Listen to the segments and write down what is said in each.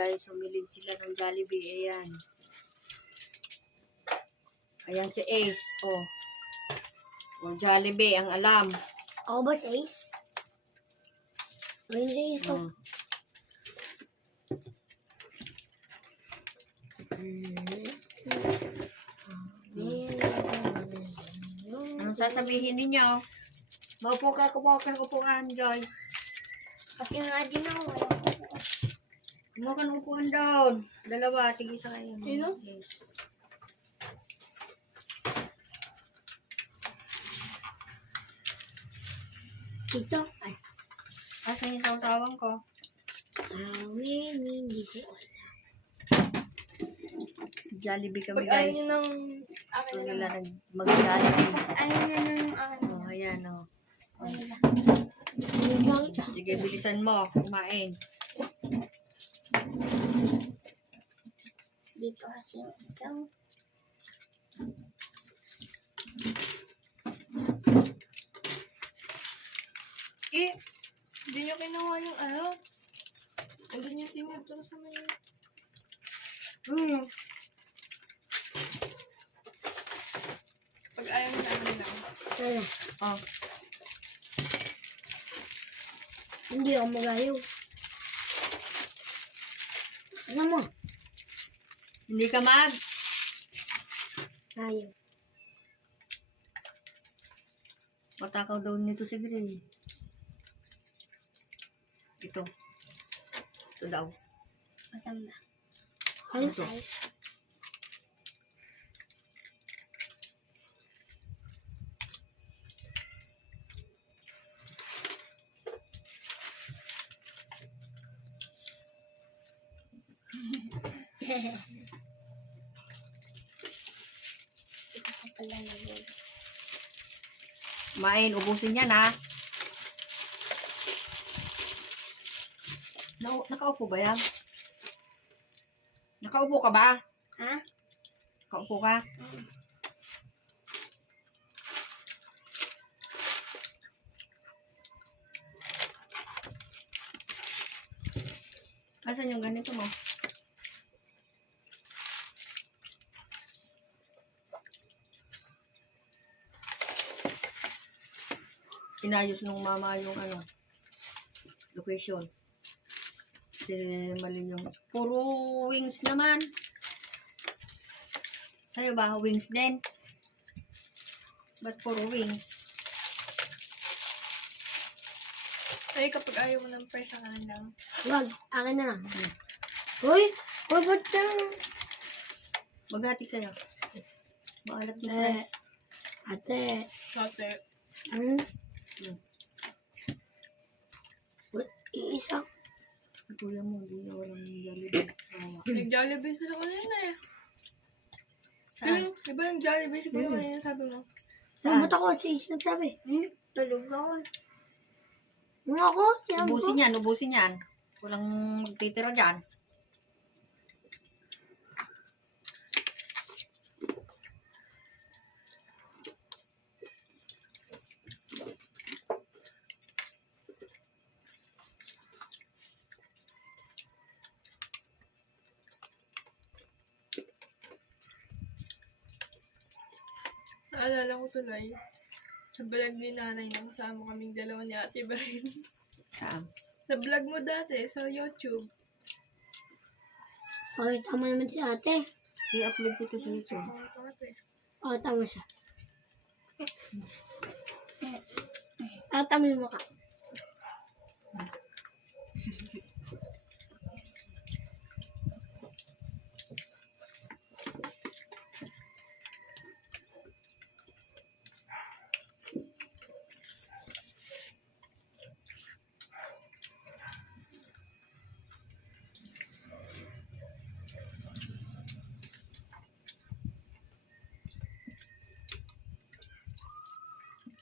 guys, sumilid sila ng Jollibee. Ayan. Ayan si Ace. Oh. O Jollibee, ang alam. Ako ba si Ace? Ayun si Ace. Anong sasabihin ninyo? Maupo ka, kumuha ka ng upuan, Joy. Pati nga din ako. Kumuha ka ng upuan doon. Dalawa, tigisa kayo. Sino? Yes. Ito. Ay. Asan yung sawsawang ko? Hindi ko alam. Jollibee kami, Pag ayaw guys. nyo ng Ito nila mag-Jollibee. ayaw nyo ng akin. Oh, ayan, oh. Ano Sige, bilisan mo. Kumain. dito kasi yung isang Hindi nyo kinuha yung ano. Andun yung tinidor sa may... Pag ayaw nyo na ano lang. ano. Oh. Hindi ako magayo. Ano mo? Hindi ka mag. Ayaw. Matakaw daw nito si Gray. Ito. Ito daw. Masam na. Ano Ito. size? Ito pala na yun. Kumain. Ubusin yan, ha? Nakaupo ba yan? Nakaupo ka ba? Ha? Nakaupo ka? Asan yung ganito mo? Inayos nung mama yung ano, location. Kasi mali yung puro wings naman. Sa'yo ba? Wings din? Ba't puro wings? Ay, kapag ayaw mo ng price sa kanan lang. Wag. Akin na lang. Uy! Uy, ba't ka? Maghati kayo. Maalat yung Eh. price. Ate. Sote. Ba't iisa? Kuya mo, hindi na walang Jollibee. Nag-Jollibee sila kanina eh. Saan? Di ba yung Jollibee si Kuya kanina sabi mo? Saan? Ba't ako si Ace nagsabi? Tulog ako. Yung ako? Siyam ko? Ubusin yan, ubusin yan. Walang magtitira dyan. Naalala ko tuloy. Sa vlog ni nanay na kasama kaming dalawa ni Ate Bren. Saan? Sa vlog mo dati, sa YouTube. Okay, tama naman si ate. I-upload ko ito sa YouTube. Oo, tama siya. Tama yung mukha.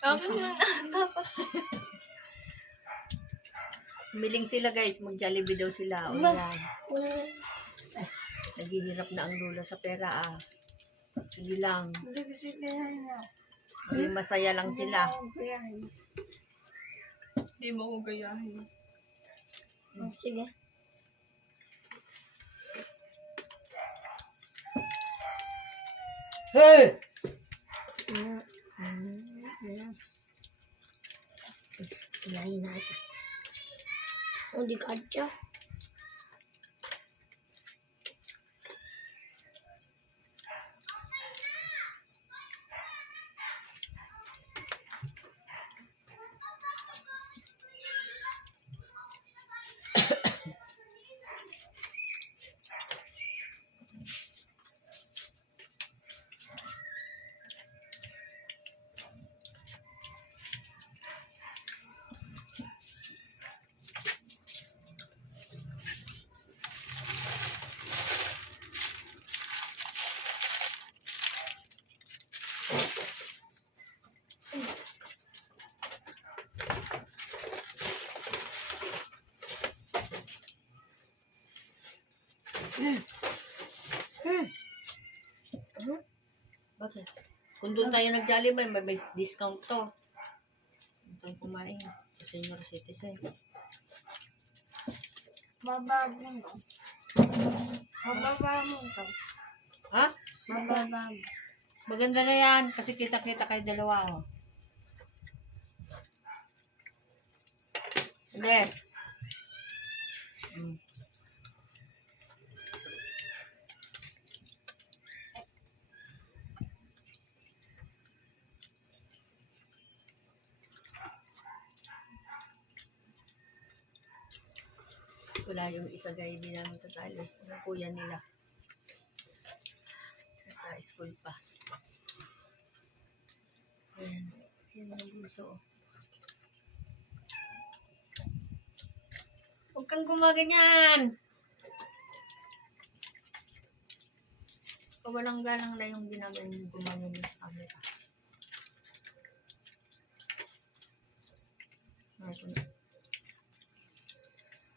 Akin na dapat. Humiling sila guys, mag-Jollibee daw sila. O Ba? yan. Naghihirap na ang lula sa pera ah. Sige lang. Hindi kasi kaya na. Maging masaya lang sila. Hindi mo ko gayahin. Sige. Hey! Ilahin natin. O, di kadya. Bakit? Kung doon tayo nag-Jollibee, may discount to. Doon tayo kumain. Sa senior citizen. Bababong ka. Bababong ka. Ha? Bababong. Maganda na yan. Kasi kita-kita kayo dalawa. Oh. Hindi. Wala yung isa gaya din namin kasali. Ano po yan nila? Sa school pa. Ayan. Ayan ang buso. Huwag kang gumaganyan! Walang galang na yung ginaganyan gumaganyan sa camera.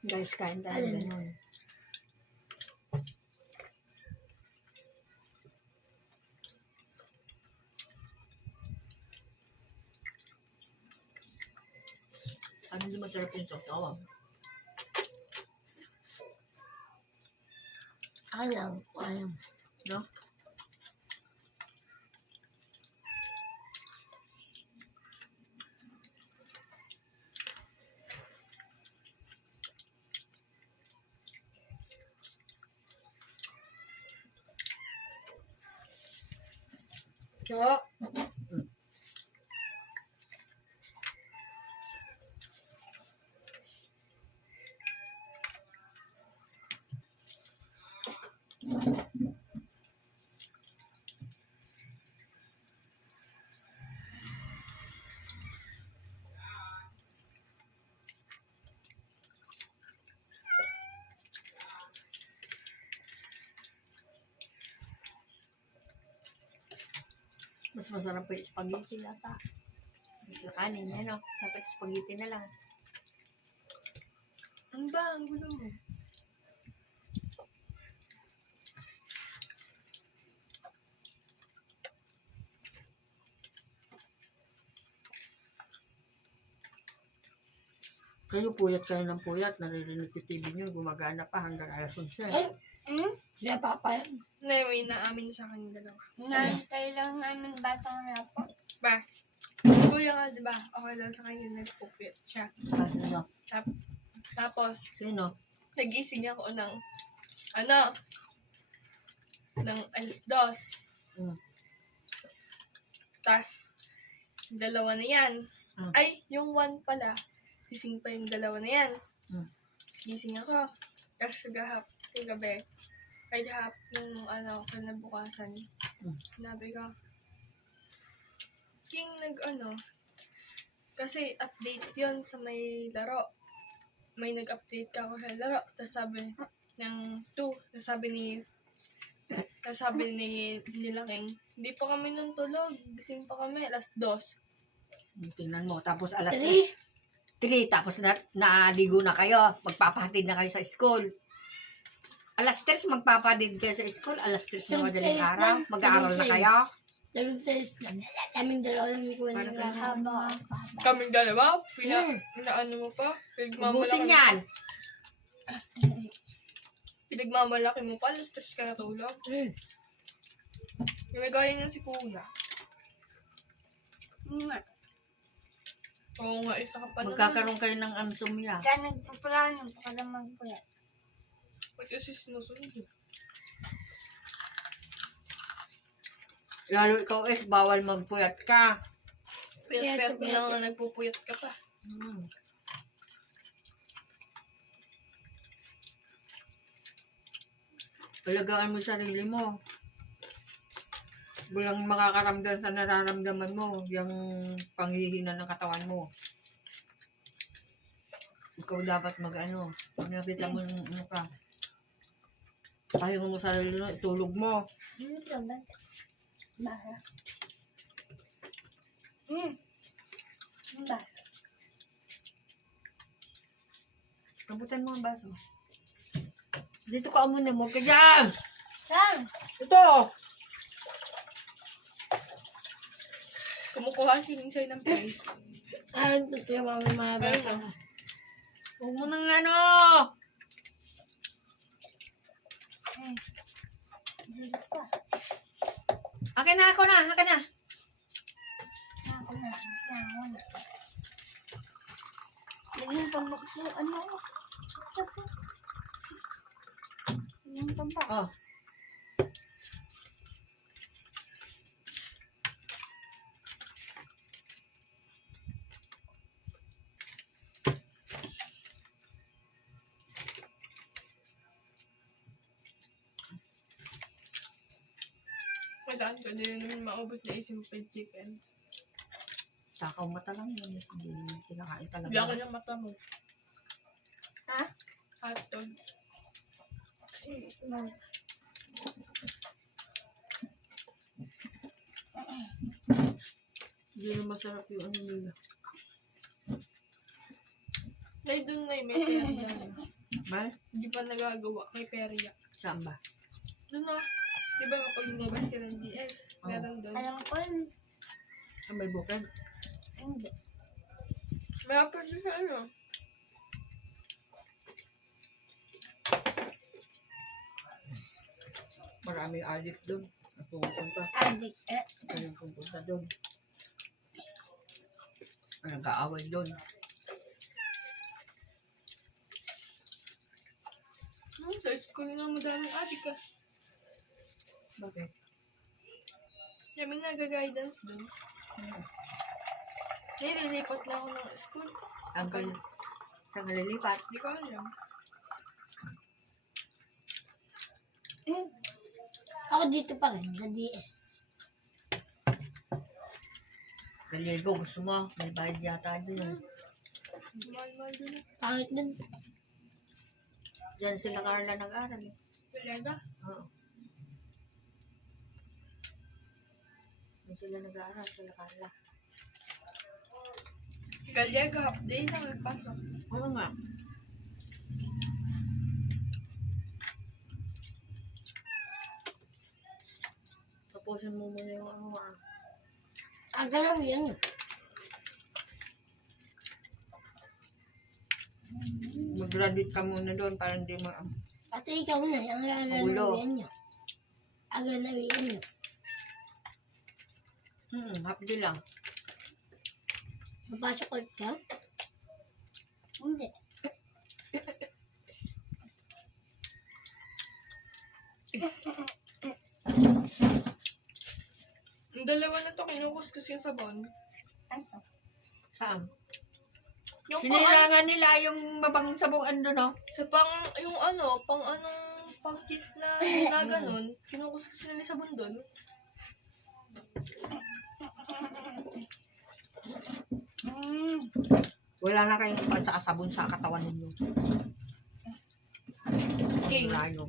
Guys, kain tayo ganun. Ano hindi masarap yung sawsaw? Alam. No? So, Mas masarap po yung spaghetti yata. Sa kanin, ano? Dapat spaghetti na lang. ano ba? Ang gulo mo. Kayo puyat kayo ng puyat. Naririnig yung TV nyo. Gumagana pa hanggang alas 11. Siya papa yan. May naamin sa akin yung dalawa. Nantay lang namin batang na po. Ba? Si kuya nga, di ba? Okay lang sa kanya nagpupit siya. Sino? Tapos, Sino? nagising ako ng, ng alas 2. Mm. Tas, yung dalawa na yan. Ay, yung 1 pala. Gising pa yung dalawa na yan. Gising ako. Tapos yung gabi. Ay, yung kinabukasan. Sinabi ko, King kasi update yon sa may laro. May nag-update ka ako sa laro. Tapos sabi ng 2, sabi ni King, hindi pa kami nang tulog. Gising pa kami, alas 2. Tingnan mo. Tapos alas 3, tapos naligo na kayo. Magpapahatid na kayo sa school. Alas 3, magpapahatid kayo sa school. Alas 3 na madaling araw. Mag-aaral na kayo. Dalawang sa Islam. Kaming dalawa lang ko ng haba. Kaming dalawa? Pinaano mo pa? Ubusin yan. Pinagmamalaki mo pa, alas 3 ka natulog. Yung may gaya niya si Kuya. Nga. Oo nga, isa ka pa naman. Magkakaroon kayo ng ansumya. Kaya nagpaplano para magpuyat. Ba't kasi sinusunod yun? Lalo ikaw bawal magpuyat ka. Piyat-piyat mo lang nga nagpupuyat ka pa. Hmm. Alagaan mo yung sarili mo. Walang makakaramdam sa nararamdaman mo, yung panghihina ng katawan mo. Ikaw dapat mag-ano, pag nakita mo yung ano ka, pahinga mo sa sarili mo, itulog mo. Ano ito ba? Baha. Ba? Kabutan mo ang baso. Dito ka muna mo ka dyan! Saan? Ito! Kumukuha si Linsay ng prize. Ay, ito yung mga bata. Huwag mo nang ano! Sige pa. Akin na, ako na, akin na! Ako na. Ako na. Yung pambakso, ano? Tsaka. Yung pambak. Oh. Madaan ko din naman maubos na isang fried chicken. Sakaw mata lang yun. Hindi kinakain talaga. Biyakin ang mata mo. Ha? Hotdog. Hindi na masarap yung ano nila. Dahil doon na may perya. Mal? Hindi pa nagagawa. May perya. Saan ba? Doon na. Di ba kapag lumabas ka ng DS, Oh. meron doon. Alam ko yun. Saan may bukid? Hindi. Malapit doon sa ano. Maraming addict doon. At pupunta. Adik. Kayong pupunta doon. Nag-aaway doon. Sa school nga madaming adik ka. Bakit? Kami nag-guidance doon. Nililipat na ako ng school. Ang kayo sa kalilipat. Di ko alam. Ako dito pa rin, sa DS. Galigo, gusto mo? May bayad yata doon. Mahal-mahal doon. Pangit din. Diyan sila Carla nag-aral. Talaga? Oo. Diyan sila nag-aaral, sila Carla. Galiaga, half day lang may pasok. Oo nga. Tapusin mo muna yung ano ah. Aga lang yan. Mag-graduate ka muna doon para hindi mo... Pati ikaw na, ang aga Ulo. na yan niya. Aga na yan niya. Happy lang. Mapasok ulit ka? Hindi. Yung dalawa na to, kinukuskus yung sabon. Ano? Saan? Yung Sinilangan nila yung mabangong sabuan doon, no? sa yung ano, pang cheese na ginaganon, kinukuskus nila yung sabon doon. Wala na kayong pansakasabon sa katawan ninyo. King. Rayo.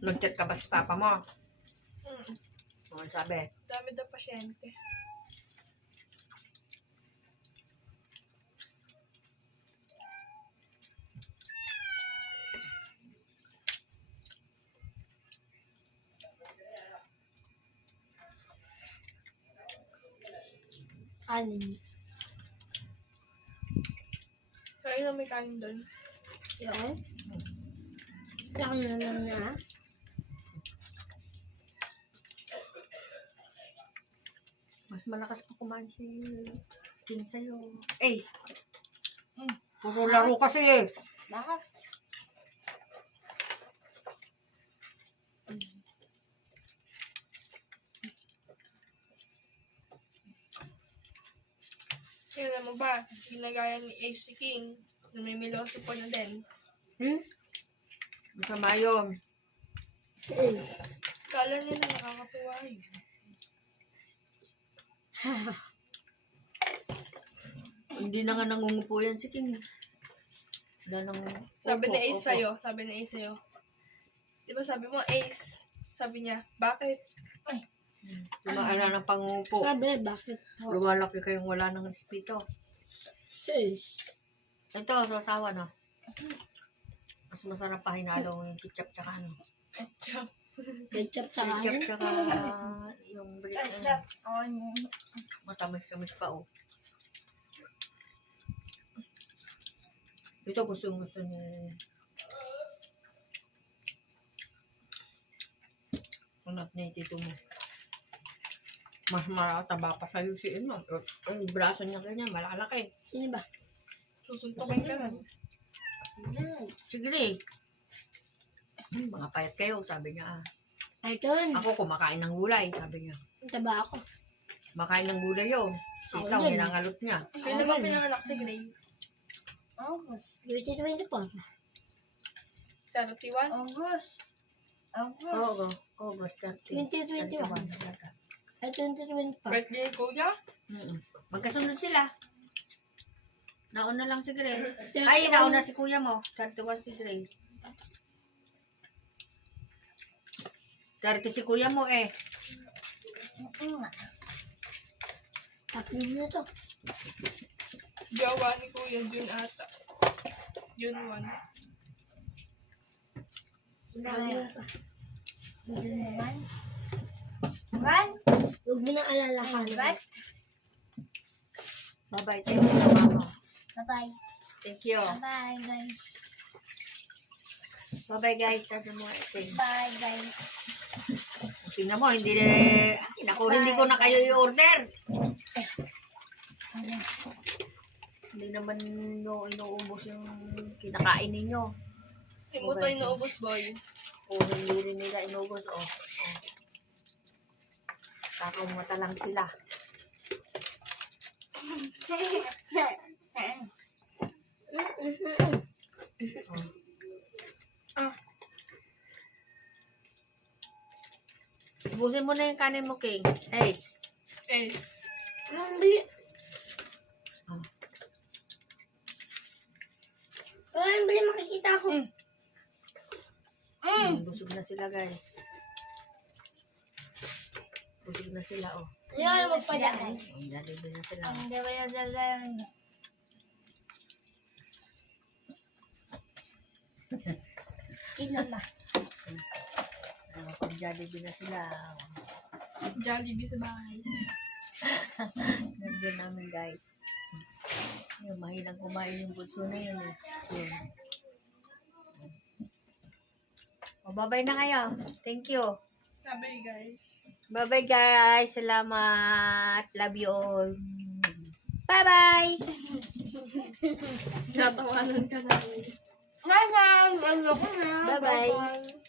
Nag-chat ka ba si papa mo? Ano sabi? Dami daw pasyente. Alin? Kaya na may kanin doon. Yun? Saka na lang na. Mas malakas pa kumain si King sa'yo. Ace. Puro laro kasi eh. Bakit? Kailan mo ba? Ginagaya ni Ace si King. Namimiloso po na din. Masama yun. Kala nila nakakatuwa eh. Hindi na nga nangungupo yan si King. Wala nang... Sabi ni Opo, Ace opo. sa'yo. Sabi ni Ace sa'yo. Di ba sabi mo, Ace? Sabi niya, bakit? Lumaan na ng pangungupo. Sabi, bakit? Lumalaki kayong wala ng espito. Sis. Ito, sasawa na. Mas masarap pa hinalo yung ketchup tsaka ano. Ketchup sa Ketchup kanin. tsaka yung matamis-tamis pa oh. Ito gusto ni anak ni tito mo. Mas marataba pa sa'yo si Emma. Ang braso niya ganyan, malalaki. Sino ba? Susuntukin ka na. Sige rin. Mga payat kayo, sabi niya. Ayun. Ako kumakain ng gulay, sabi niya. Taba ako. Makain ng gulay yun. Sitaw, Ako din. hinangalot niya. Kailan ba pinanganak si Gray? August. 2024. 31? August. Oo, August 30. 2021. 31. Ay, 2025. Birthday ni Kuya? Magkasunod sila. Nauna lang si Gray. Ay, nauna si kuya mo. 31 si Gray. 30 si kuya mo eh. Tatlo na to. Gawa ni Kuya June ata. June 1. Grabe pa. Hindi naman. Huwag mo nang alalahanin. Bye-bye. Thank you, mama. Bye-bye. Thank you. Bye, guys. Bye-bye, guys. Sabi mo, Ate. Bye, guys. Tingnan mo, hindi hindi ko na kayo i-order. Hindi naman inuubos yung kinakain ninyo. Hindi mo tayo naubos, boy. O hindi rin nila inubos. O. Takong mata lang sila. Ubusin mo na yung kanin mo, King. Ace. Ace. Bili. Oh. Wala bili, makikita ko. Busog na sila, guys. Busog na sila, oh. Ayaw, magpadaan. Dali na sila. Ilan na? Jollibee na sila. Jollibee sa bahay. Nandiyan namin, guys. Yung mahilang kumain yung bulso na yun, eh. Yun. O, bye-bye na kayo. Thank you. Sabi guys. Bye-bye, guys. Salamat. Love you all. Bye-bye. Natawanan ka na. Bye, guys. Ano ko na? Bye-bye.